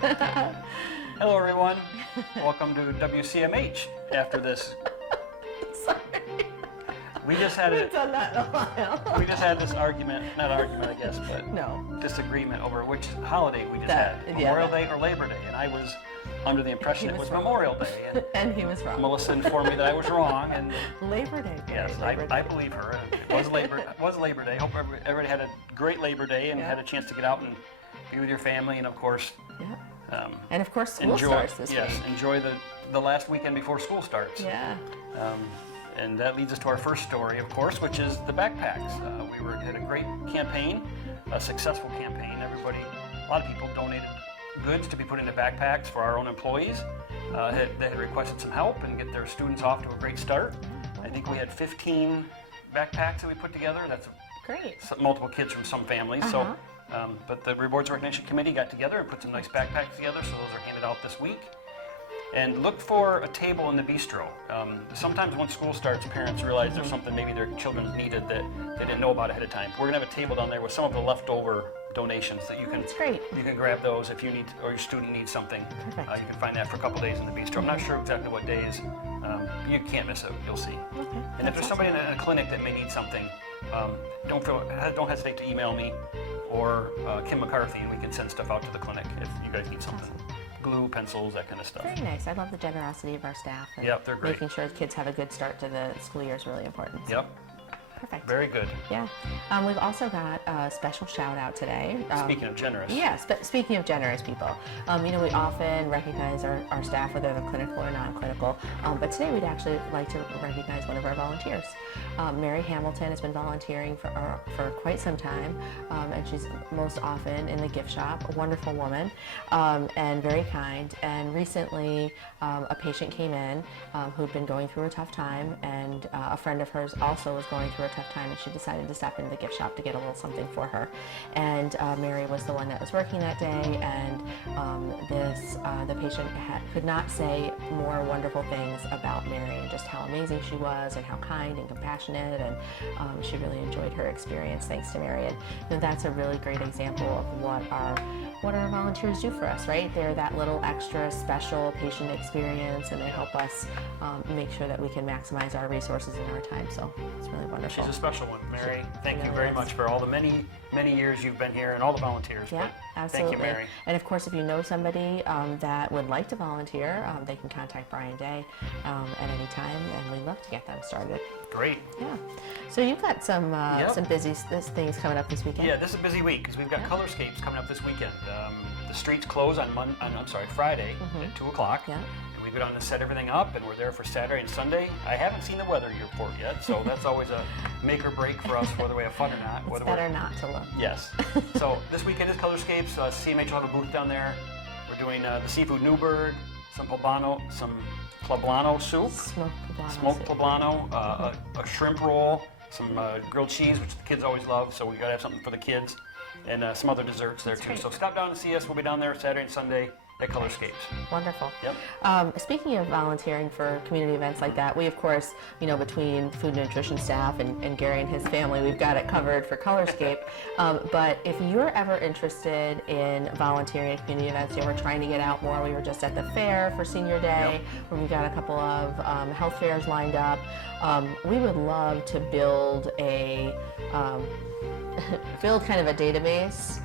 Hello, everyone. Welcome to WCMH. After this, Sorry. we just had We've done that in a while. we just had this argument, not argument, I guess, but No. disagreement over which holiday we just That- had, yeah, Memorial that- Day or Labor Day, and I was under the impression He it was was wrong. Memorial Day, and And he was wrong. Melissa informed me that I was wrong, and Labor Day. yes, Labor I Day. believe her. It was Labor Day. Hope everybody had a great Labor Day and Yeah. had a chance to get out and be with your family, and of course, Yeah. And of course, school enjoy. starts this Yes, week. enjoy the last weekend before school starts. Yeah. And that leads us to our first story, of course, which is the backpacks. We had a great campaign, a successful campaign. A lot of people donated goods to be put into backpacks for our own employees. They had requested some help and get their students off to a great start. I think we had 15 backpacks that we put together. That's Great. multiple kids from some families. So, but the Rewards Recognition Committee got together and put some nice backpacks together, so those are handed out this week. And look for a table in the bistro. Sometimes when school starts, parents realize there's something maybe their children needed that they didn't know about ahead of time. We're gonna have a table down there with some of the leftover donations that you can That's great. you can grab those if you need, or your student needs something. Perfect. You can find that for a couple days in the bistro. I'm not sure exactly what days. You can't miss it. You'll see. Okay. And if there's somebody in a clinic that may need something, don't hesitate to email me or Kim McCarthy, and we can send stuff out to the clinic if you guys need something. Glue, pencils, that kind of stuff. Very nice. I love the generosity of our staff. And Yep, they're great. Making sure kids have a good start to the school year is really important. So, Yep, Perfect. very good. Yeah. We've also got a special shout out today. Speaking of generous. Yes, but speaking of generous people, we often recognize our staff, whether they're clinical or non-clinical, but today we'd actually like to recognize one of our volunteers. Mary Hamilton has been volunteering for quite some time, and she's most often in the gift shop, a wonderful woman, and very kind. And recently, a patient came in who'd been going through a tough time, and a friend of hers also was going through a tough time, and she decided to stop into the gift shop to get a little something for her. And Mary was the one that was working that day, and the patient could not say more wonderful things about Mary and just how amazing she was and how kind and compassionate, and she really enjoyed her experience thanks to Mary. And that's a really great example of what our volunteers do for us, right? They're that little extra special patient experience, and they help us make sure that we can maximize our resources and our time. So it's really wonderful. She's a special one, Mary. Thank you really very is. much for all the many years you've been here and all the volunteers. Yeah, But absolutely. Thank you, Mary. And of course, if you know somebody that would like to volunteer, they can contact Brian Day at any time, and we'd love to get them started. Great. Yeah. So you've got some busy things coming up this weekend. Yeah, this is a busy week because we've got Colorscapes coming up this weekend. The streets close on Friday at 2 o'clock. Yeah. And we go down to set everything up, and we're there for Saturday and Sunday. I haven't seen the weather report yet, so that's always a make or break for us whether we have fun or not. It's whether better not to look. Yes. So this weekend is Colorscapes. CMH will have a booth down there. We're doing the seafood Newburgh, some poblano soup, smoked poblano, a shrimp roll, some grilled cheese, which the kids always love. So we got to have something for the kids, and some other desserts there too. great. So stop down and see us. We'll be down there Saturday and Sunday at Colorscapes. Wonderful. Yep. Speaking of volunteering for community events like that, we of course, between food and nutrition staff and Gary and his family, we've got it covered for Colorscape. But if you're ever interested in volunteering at community events, we're trying to get out more. We were just at the fair for Senior Day, where we got a couple of health fairs lined up. We would love to build kind of a database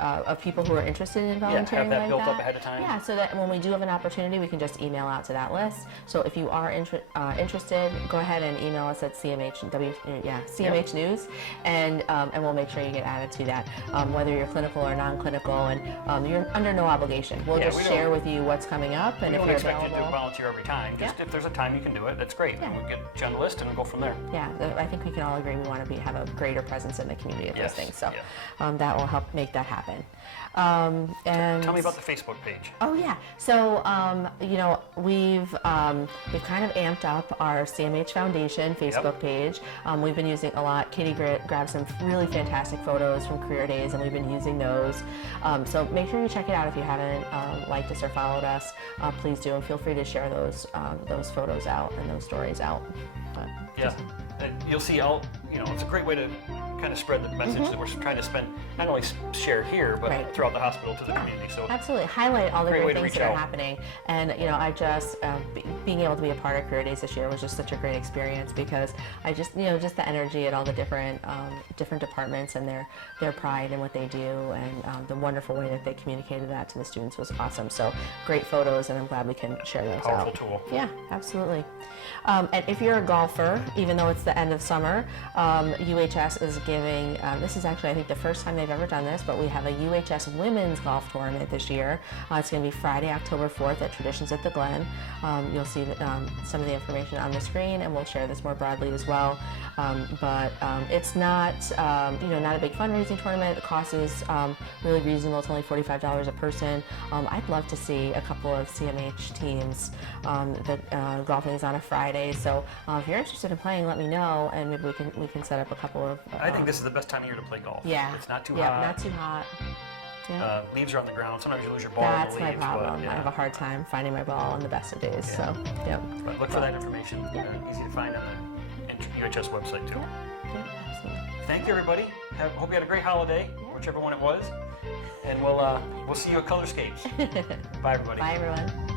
of people who are interested in volunteering have that like built that. up ahead of time. Yeah, so that when we do have an opportunity, we can just email out to that list. So if you are interested, go ahead and email us at CMH News, and we'll make sure you get added to that, whether you're clinical or non-clinical, and you're under no obligation. We'll just share with you what's coming up, and We if don't you're expect you available. to volunteer every time. Just if there's a time you can do it, that's great. Yeah. And we'll get you on the list and we'll go from there. Yeah, I think we can all agree we want to have a greater presence in the community of those Yes, things. So yeah. that will help make that happen. And Tell me about the Facebook page. Oh yeah, so we've kind of amped up our CMH Foundation Facebook page. We've been using a lot. Katie grabbed some really fantastic photos from career days, and we've been using those. So make sure you check it out if you haven't liked us or followed us. Please do, and feel free to share those photos out and those stories out. But Yeah, you'll see. It's a great way to kind of spread the message that we're trying to spend, not only share here, but Right. throughout the hospital to the community. So Absolutely, highlight all the Great way great to things reach that are out. happening. And I just being able to be a part of Career Days this year was just such a great experience because I just just the energy at all the different departments and their pride in what they do and the wonderful way that they communicated that to the students was awesome. So great photos, and I'm glad we can share those powerful out. tool. Yeah, absolutely. And if you're a golfer, even though it's the end of summer, UHS is giving, this is actually I think the first time they've ever done this, but we have a UHS women's golf tournament this year. It's going to be Friday, October 4th at Traditions at the Glen. You'll see some of the information on the screen, and we'll share this more broadly as well. But it's not, not a big fundraising tournament. The cost is really reasonable. It's only $45 a person. I'd love to see a couple of CMH teams. The golfing is on a Friday, so if you're interested in playing, let me know, and maybe we can set up a couple of. I think this is the best time of year to play golf. Yeah. It's not too Yeah, hot. not too hot. Yeah. Leaves are on the ground. Sometimes you lose your ball That's in the my leaves. problem. But, yeah. I have a hard time finding my ball on the best of days. Yeah. So, yep. But look for that information. Easy to find on the UHS website too. Yeah, absolutely. Thank you, everybody. Hope you had a great holiday, whichever one it was. And we'll see you at Colorscape. Bye, everybody. Bye, everyone.